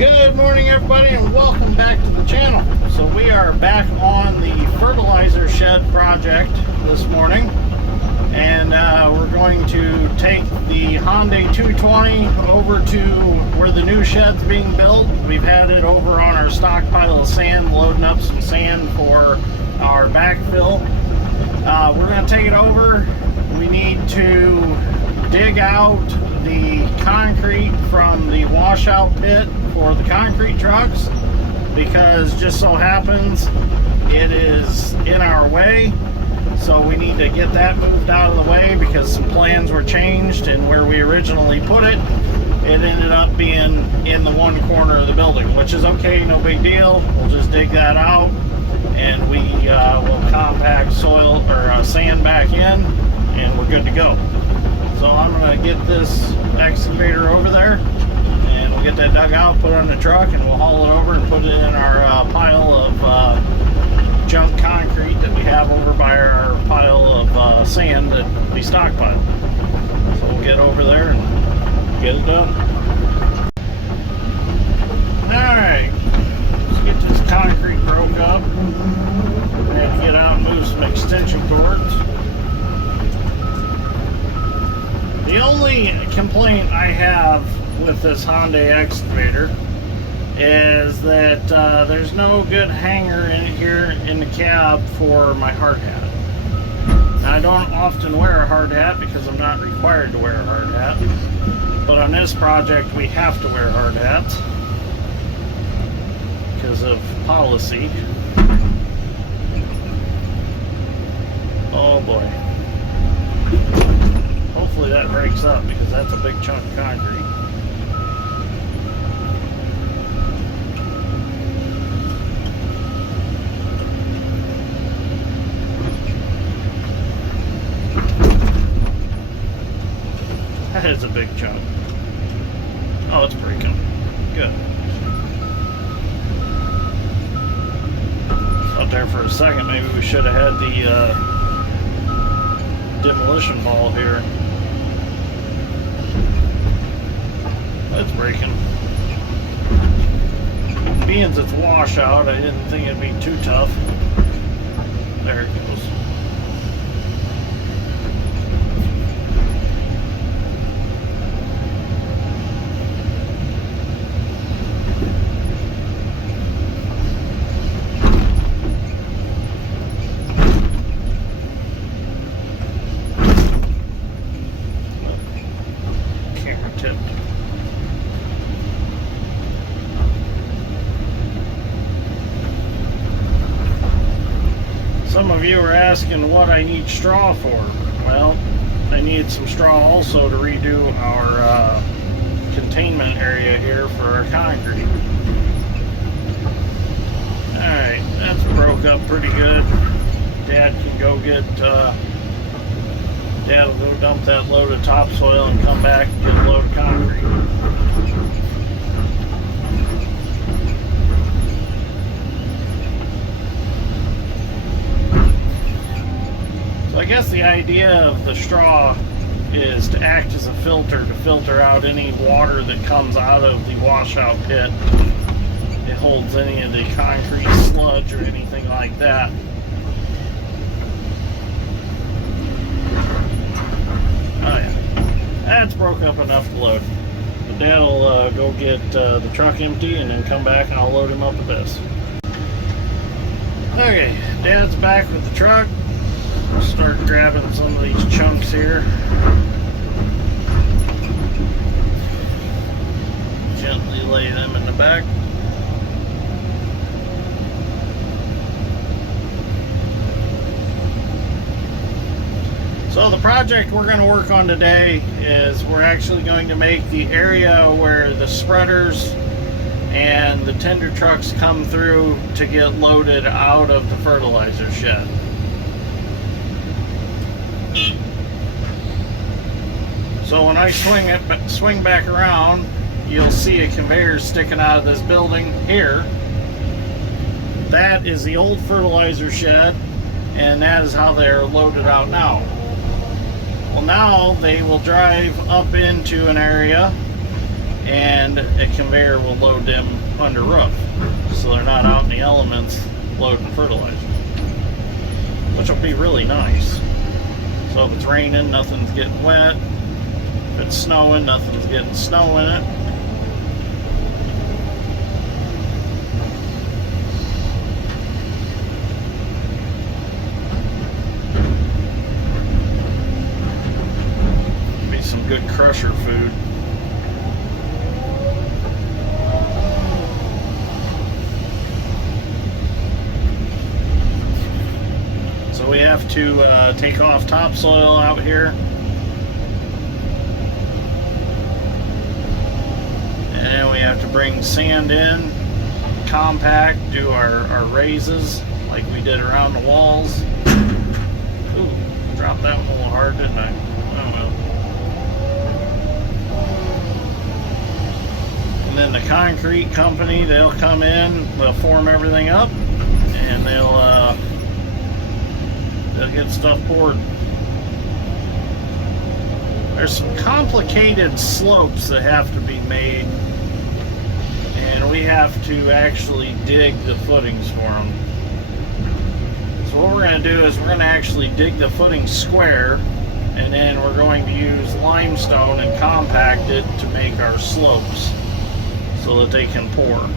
Good morning, everybody, and welcome back to the channel. So we are back on the fertilizer shed project this morning, and we're going to take the Hyundai 220 over to where the new shed's being built. We've had it over on our stockpile of sand, loading up some sand for our backfill. We're going to take it over. We need to dig out the concrete from the washout pit for the concrete trucks, because just so happens it is in our way, so we need to get that moved out of the way because some plans were changed, and where we originally put it, it ended up being in the one corner of the building, which is okay, no big deal. We'll just dig that out and we will compact soil or sand back in, and we're good to go. So I'm going to get this excavator over there, and we'll get that dug out, put it on the truck, and we'll haul it over and put it in our pile of junk concrete that we have over by our pile of sand that we stockpile. So we'll get over there and get it done. Alright, let's get this concrete broke up. We have to get out and move some extension cords. The only complaint I have with this Hyundai excavator is that there's no good hanger in here in the cab for my hard hat. Now, I don't often wear a hard hat because I'm not required to wear a hard hat, but on this project we have to wear hard hats because of policy. Oh boy. Hopefully that breaks up, because that's a big chunk of concrete. That is a big chunk. Oh, it's breaking. Good. Out there for a second, maybe we should have had the demolition ball here. It's breaking. Being it's washout, I didn't think it'd be too tough. There it goes. Camera tipped. Some of you are asking what I need straw for. Well, I need some straw also to redo our containment area here for our concrete. Alright, that's broke up pretty good. Dad can go get, Dad will go dump that load of topsoil and come back and get a load of concrete. I guess the idea of the straw is to act as a filter, to filter out any water that comes out of the washout pit. It holds any of the concrete sludge or anything like that. Oh yeah, that's broke up enough to load. But Dad will go get the truck empty and then come back and I'll load him up with this. Okay, Dad's back with the truck. Start grabbing some of these chunks here. Gently lay them in the back. So the project we're going to work on today is we're actually going to make the area where the spreaders and the tender trucks come through to get loaded out of the fertilizer shed. So when I swing back around, you'll see a conveyor sticking out of this building here. That is the old fertilizer shed, and that is how they're loaded out now. Well, now they will drive up into an area and a conveyor will load them under roof, so they're not out in the elements loading fertilizer, which will be really nice. So if it's raining, nothing's getting wet. If it's snowing, nothing's getting snow in it. Be some good crusher food. So we have to take off topsoil out here, and we have to bring sand in, compact, do our raises like we did around the walls. Ooh, dropped that one a little hard, didn't I? Oh well. And then the concrete company, they'll come in, they'll form everything up, and they'll get stuff poured. There's some complicated slopes that have to be made, and we have to actually dig the footings for them. So what we're going to do is we're going to actually dig the footing square, and then we're going to use limestone and compact it to make our slopes so that they can pour.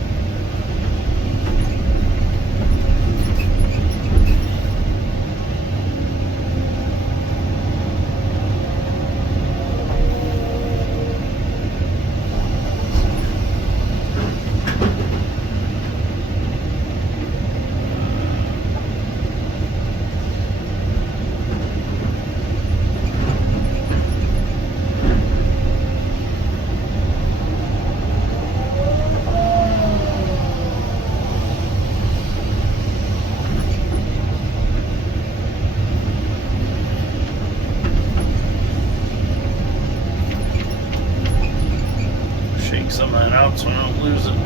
Some of that out so I don't lose it.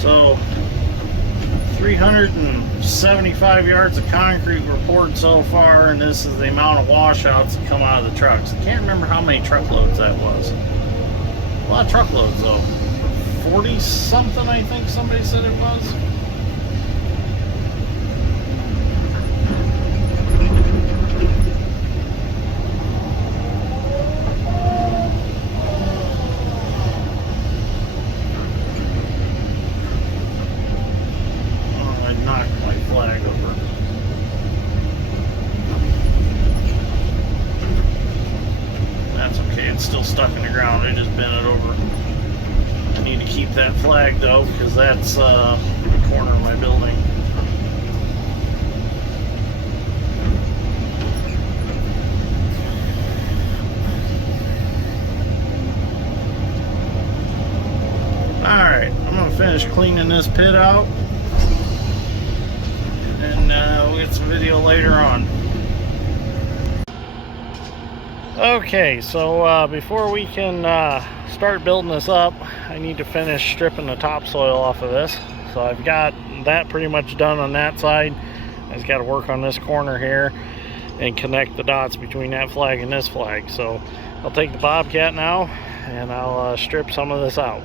So 375 yards of concrete were poured so far, and this is the amount of washouts that come out of the trucks. I can't remember how many truckloads that was. A lot of truckloads though. 40 something, I think somebody said it was. It's still stuck in the ground. I just bent it over. I need to keep that flag though, because that's the corner of my building. Alright, I'm going to finish cleaning this pit out, and we'll get some video later on. Okay, so before we can start building this up, I need to finish stripping the topsoil off of this. So I've got that pretty much done on that side. I just got to work on this corner here and connect the dots between that flag and this flag. So I'll take the Bobcat now and I'll strip some of this out.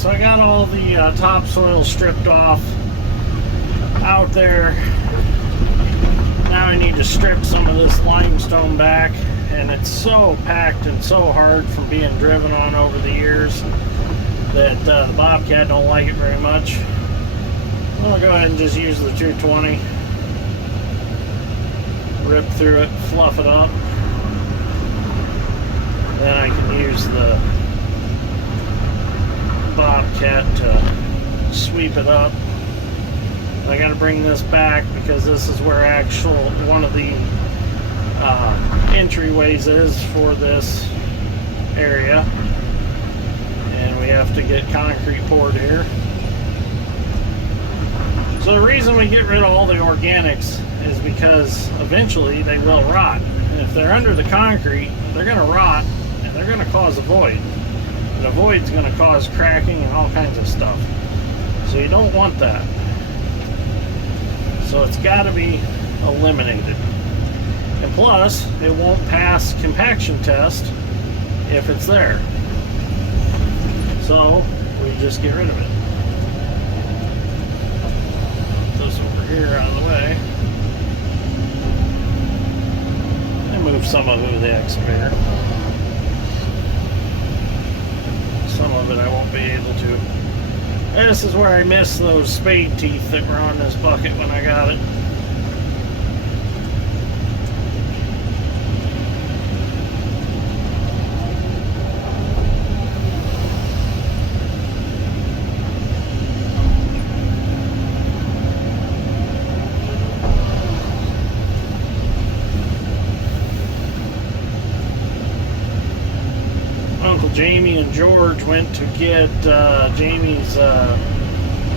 so I got all the topsoil stripped off out there. Now I need to strip some of this limestone back, and it's so packed and so hard from being driven on over the years that the Bobcat don't like it very much. I'm going to go ahead and just use the 220, rip through it, fluff it up. Then I can use the Bobcat to sweep it up. I got to bring this back because this is where one of the entryways is for this area, and we have to get concrete poured here. So the reason we get rid of all the organics is because eventually they will rot, and if they're under the concrete, they're going to rot and they're going to cause a void, and a void's going to cause cracking and all kinds of stuff. So you don't want that. So it's got to be eliminated. And plus, it won't pass compaction test if it's there. So we just get rid of it. Put this over here out of the way. And move some of it with the excavator. Some of it I won't be able to. This is where I missed those spade teeth that were on this bucket when I got it. Uncle Jamie and George went to get Jamie's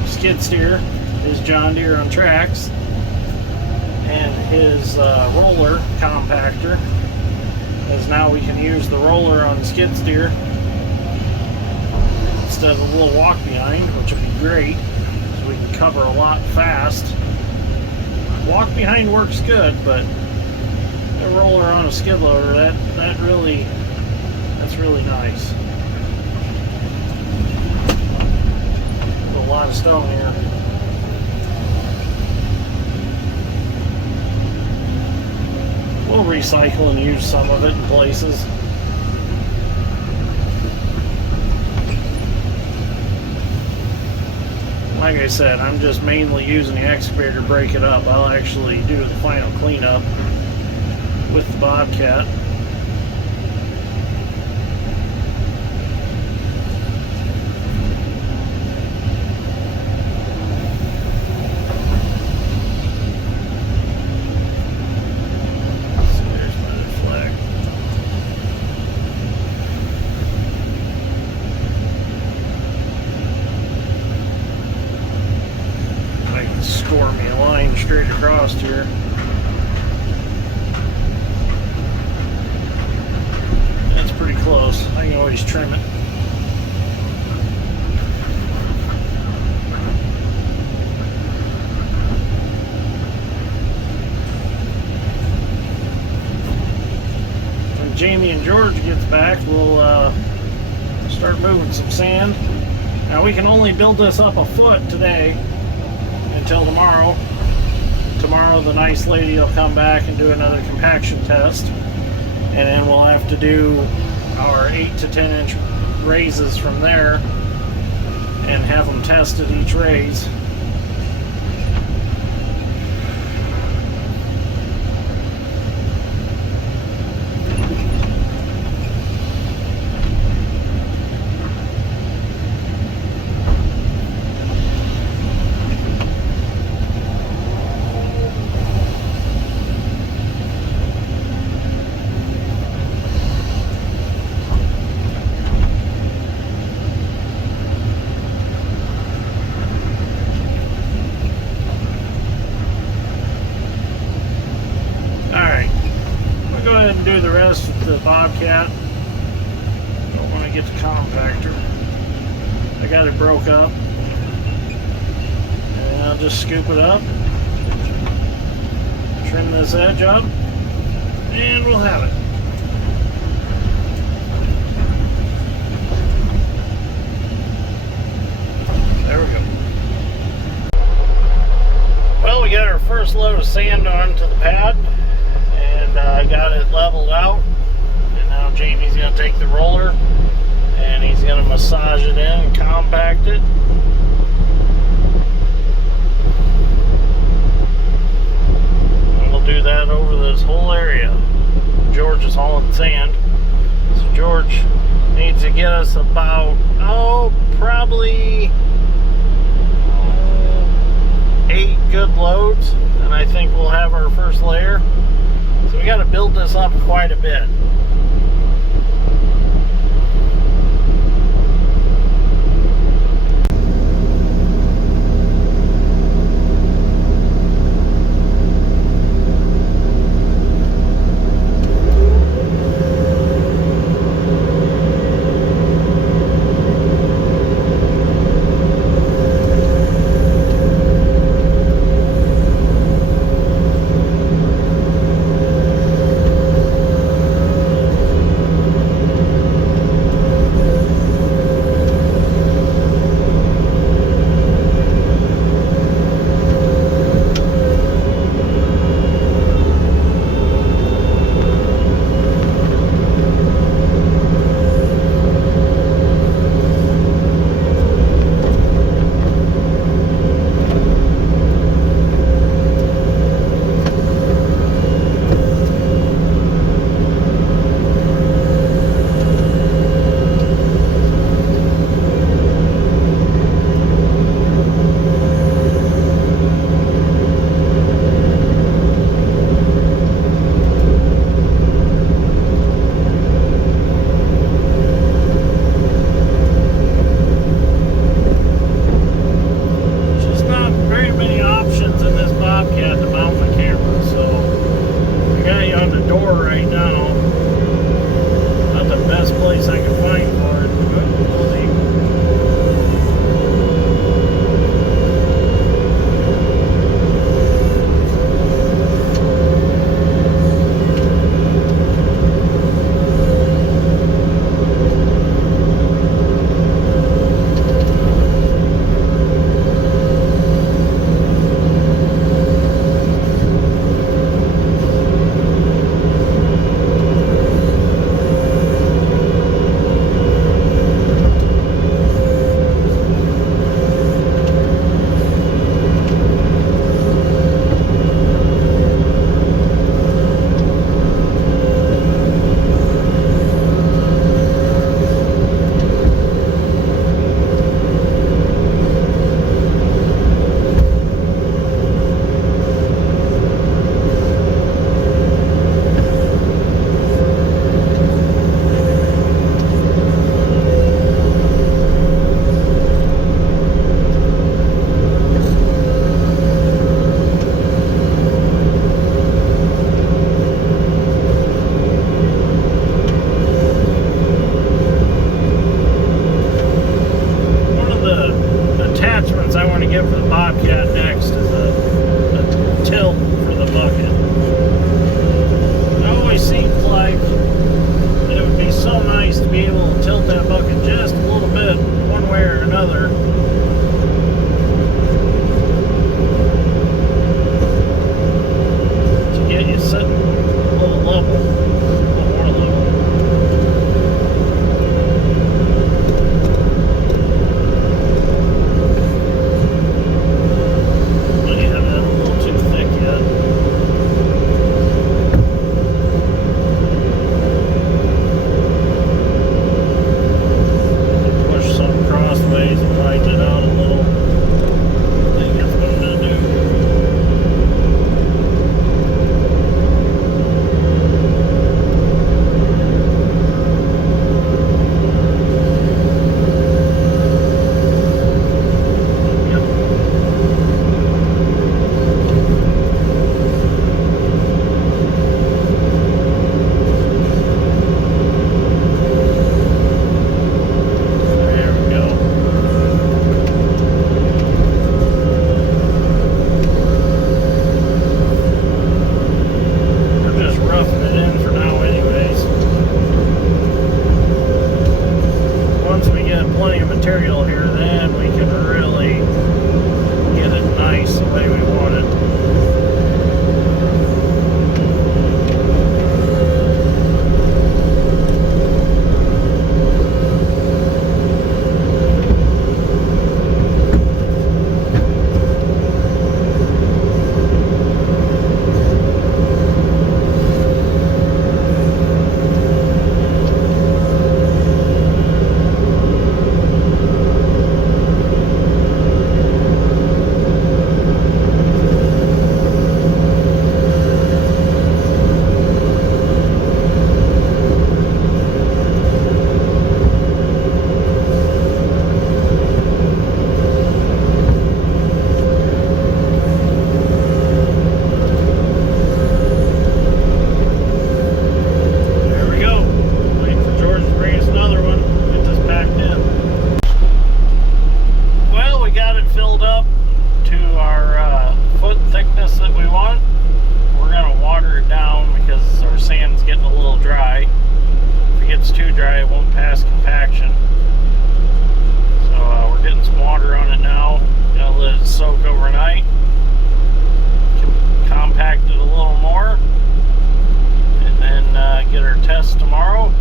skid steer, his John Deere on tracks, and his roller compactor, as now we can use the roller on the skid steer instead of the little walk behind, which would be great, so we can cover a lot fast. Walk behind works good, but a roller on a skid loader, that's really nice. A lot of stone here. We'll recycle and use some of it in places. Like I said, I'm just mainly using the excavator to break it up. I'll actually do the final cleanup with the Bobcat. Score me a line straight across here. That's pretty close. I can always trim it. When Jamie and George gets back, we'll start moving some sand. Now we can only build this up a foot today until tomorrow. Tomorrow the nice lady will come back and do another compaction test, and then we'll have to do our 8 to 10 inch raises from there and have them tested each raise. Do the rest with the Bobcat. Don't want to get the compactor. I got it broke up, and I'll just scoop it up, trim this edge up, and we'll have it. first load of sand onto the pad, and I got it leveled out. And now Jamie's going to take the roller and he's going to massage it in and compact it. And we'll do that over this whole area. George is hauling sand, so George needs to get us about, probably 8 good loads, and I think we'll have our first layer. So we got to build this up quite a bit. up to our foot thickness that we want. We're going to water it down because our sand's getting a little dry. If it gets too dry, it won't pass compaction. So we're getting some water on it now. Gonna let it soak overnight. Compact it a little more, and then get our test tomorrow.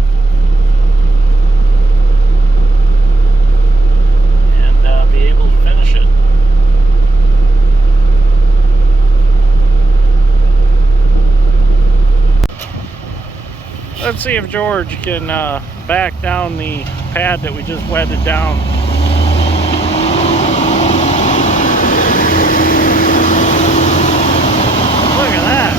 And be able to finish it. Let's see if George can back down the pad that we just wetted down. Look at that.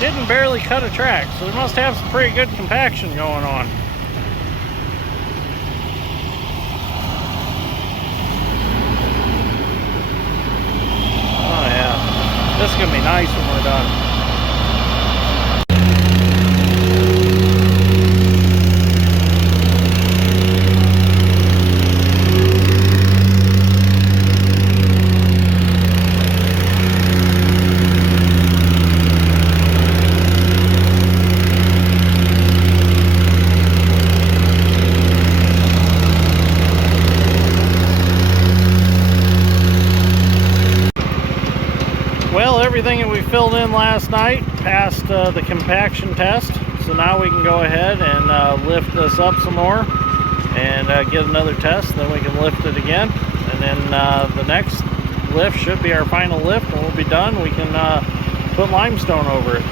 Didn't barely cut a track, so it must have some pretty good compaction going on. Oh yeah, this is going to be nice when we're done. Well, everything that we filled in last night passed the compaction test, so now we can go ahead and lift this up some more and get another test, then we can lift it again, and then the next lift should be our final lift, and we'll be done. We can put limestone over it.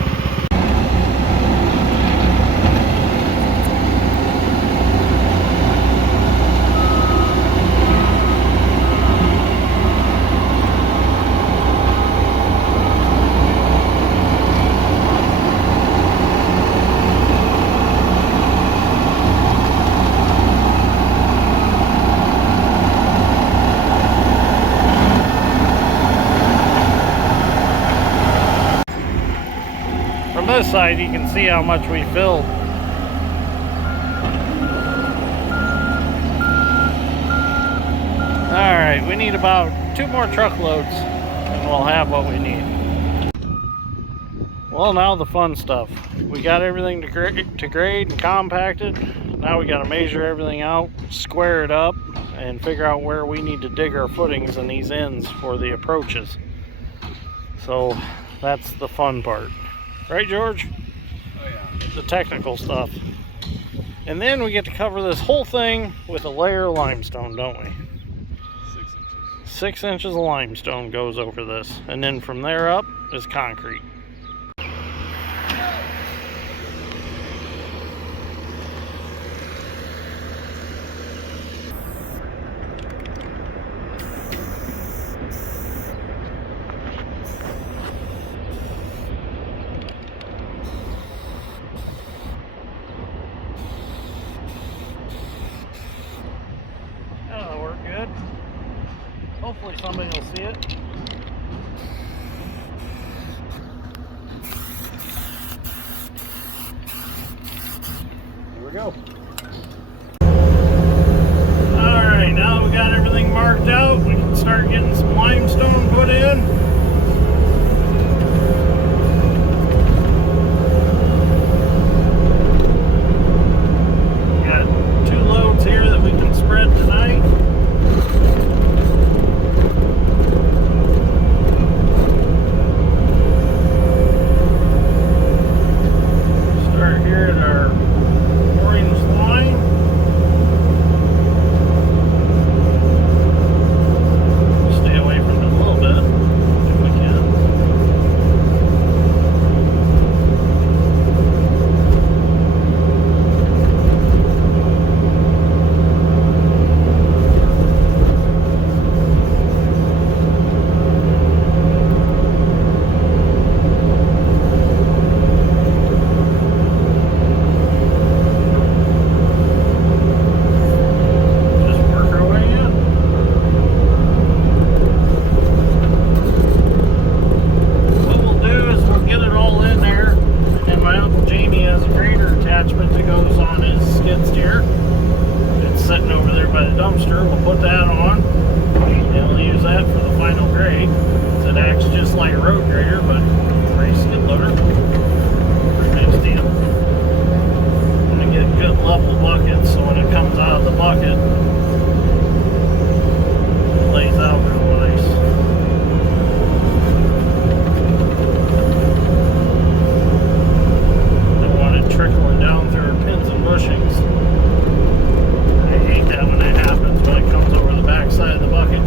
From this side, you can see how much we filled. Alright, we need about 2 more truckloads and we'll have what we need. Well, now the fun stuff. We got everything to grade and compacted. Now we got to measure everything out, square it up, and figure out where we need to dig our footings in these ends for the approaches. So that's the fun part. Right, George? Oh yeah. The technical stuff. And then we get to cover this whole thing with a layer of limestone, don't we? 6 inches. 6 inches of limestone goes over this. And then from there up is concrete. That'll work good. Hopefully somebody will see it. Here we go. Alright, now that we got everything marked out, we can start getting some limestone put in. Here that we can spread tonight. Start here at our orange dumpster. We'll put that on, and we'll use that for the final grade. It acts just like a road grader, but for a skid loader. Pretty nice deal. I'm going to get good level buckets, so when it comes out of the bucket, it lays out real nice. Don't want it trickling down through pins and bushings. I hate that when that happens, when it comes over the back side of the bucket.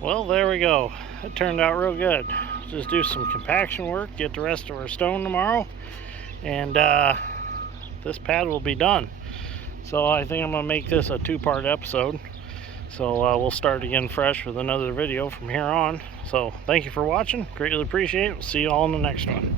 Well, there we go. It turned out real good. Just do some compaction work, get the rest of our stone tomorrow, and this pad will be done. So I think I'm going to make this a two-part episode. So we'll start again fresh with another video from here on. So thank you for watching. Greatly appreciate it. We'll see you all in the next one.